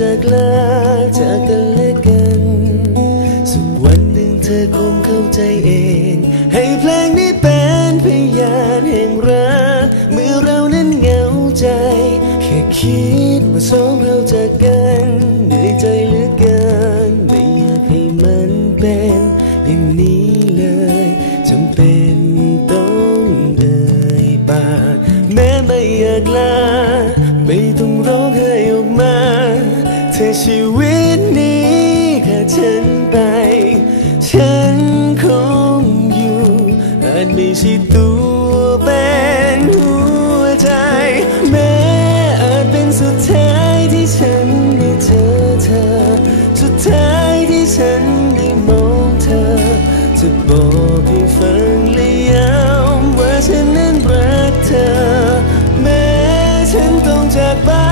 จากลาจากกันและกัน สักวันหนึ่งเธอคงเข้าใจเอง ให้เพลงนี้เป็นพยานแห่งรักเมื่อเรานั้นเหงาใจ แค่คิดว่าสองเราจากกันเหนื่อยใจเหลือเกินไม่อยากให้มันเป็นอย่างนี้เลยจำเป็นต้องเอ่ยปากแม้ไม่อยากลาไม่ต้องร้องไห้ ชีวิตนี้ขาดฉันไป ฉันคงอยู่อาจไม่ใช่ตัวเป็นหัวใจ แม้อาจเป็นสุดท้ายที่ฉันได้เจอเธอ สุดท้ายที่ฉันได้มองเธอ จะบอกให้ฟังและย้ำว่าฉันนั้นรักเธอ แม้ฉันต้องจากไป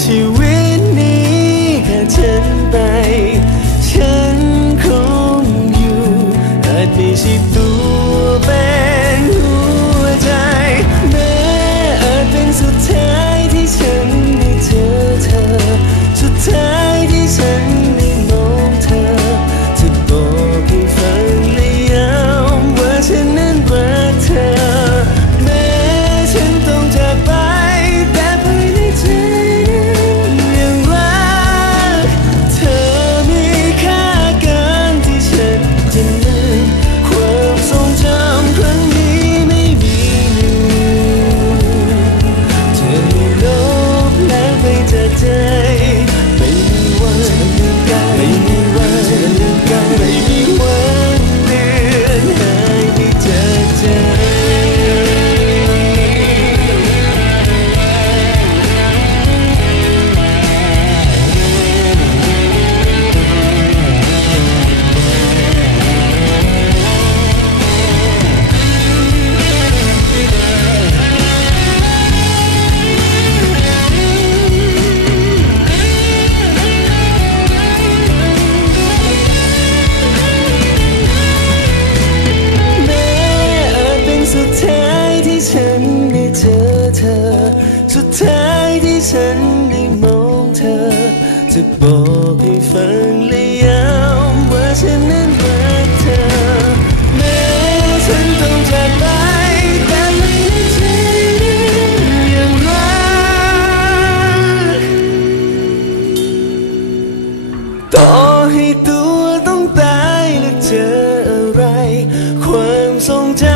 เธ ท้ายที่ฉันได้มองเธอ จะบอกให้ฟังและย้ำว่าฉันนั้นรักเธอแม้ฉันต้องจากไปแต่ไม่ในใจยังรักต่อให้ตัวต้องตายและเจออะไร ความทรงจำ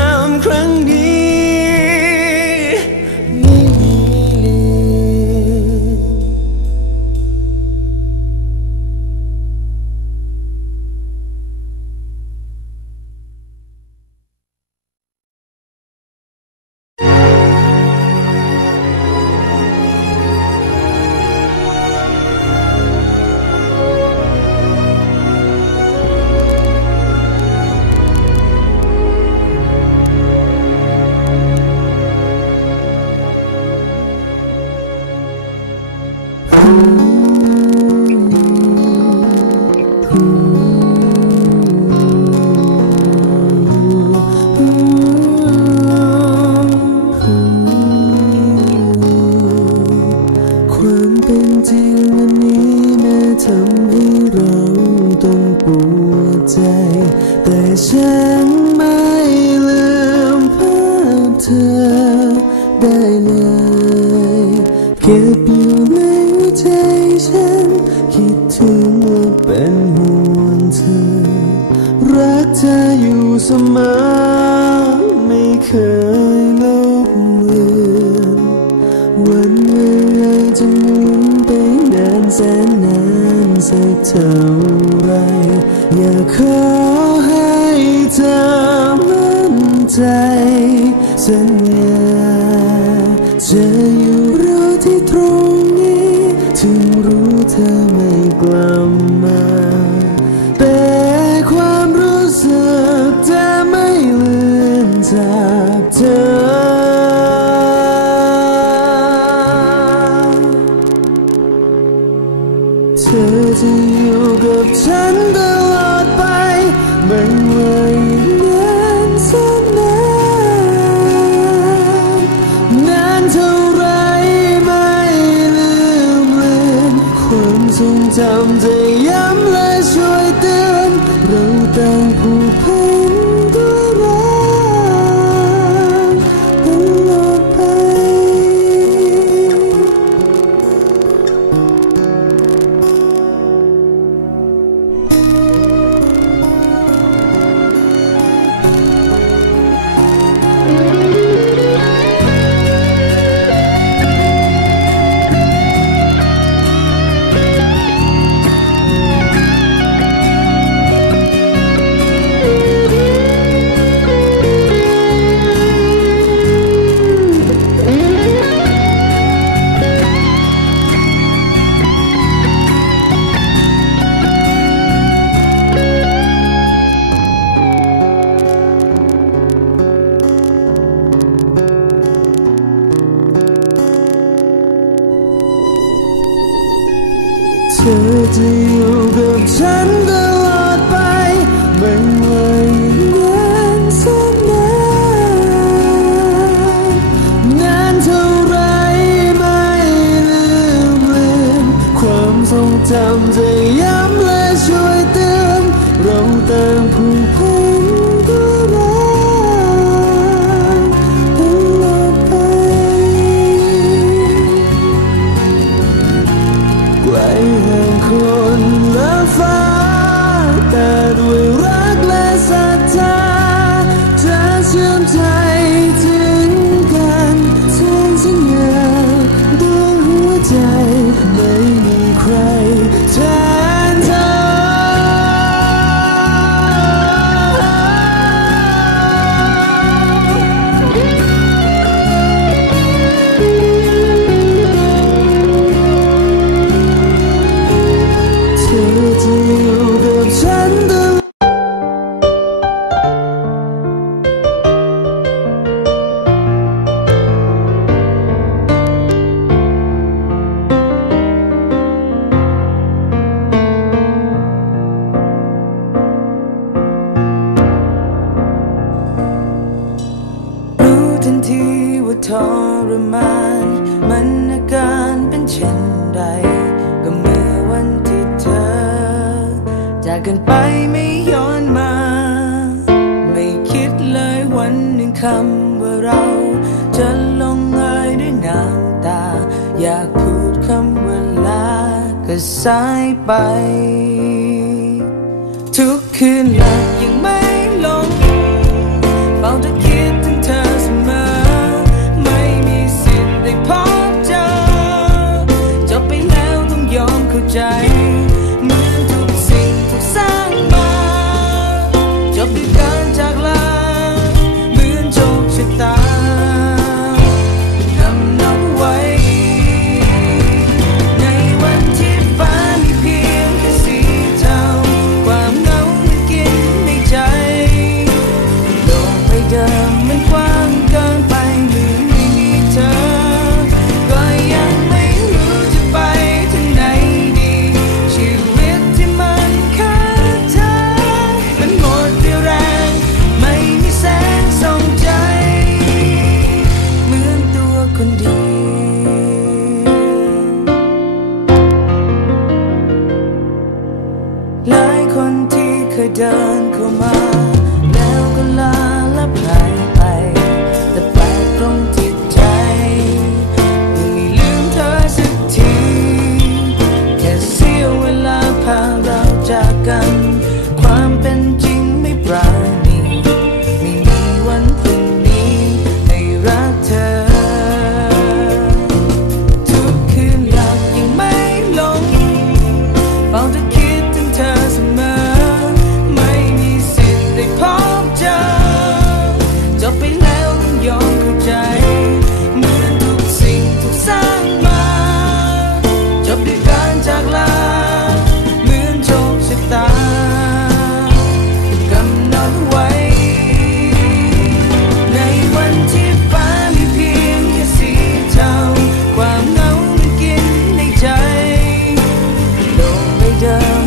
เก็บอยู่ในหัวใจฉัน คิดถึงว่าเป็นห่วงเธอ รักเธออยู่เสมอ ไม่เคยลบเลือนวันเวลาจะหมุนไปนานแสนนานสักเท่าไร อยากขอให้เธอมั่นใจสัญ ถึงรู้เธอไม่กลับมาแต่ความรู้สึกจะไม่ลืมจากเธอ fly ทรมานมันอาการเป็นเช่นไรก็เมื่อวันที่เธอ จากกันไปไม่ย้อนมา ไม่คิดเลยวันหนึ่งคำว่าเรา จะลงเอยด้วยน้ำตา อยากพูดคำว่าลาก็สายไป ทุกคืนหลับยังไม่ลงเฝ้าแต่ wonder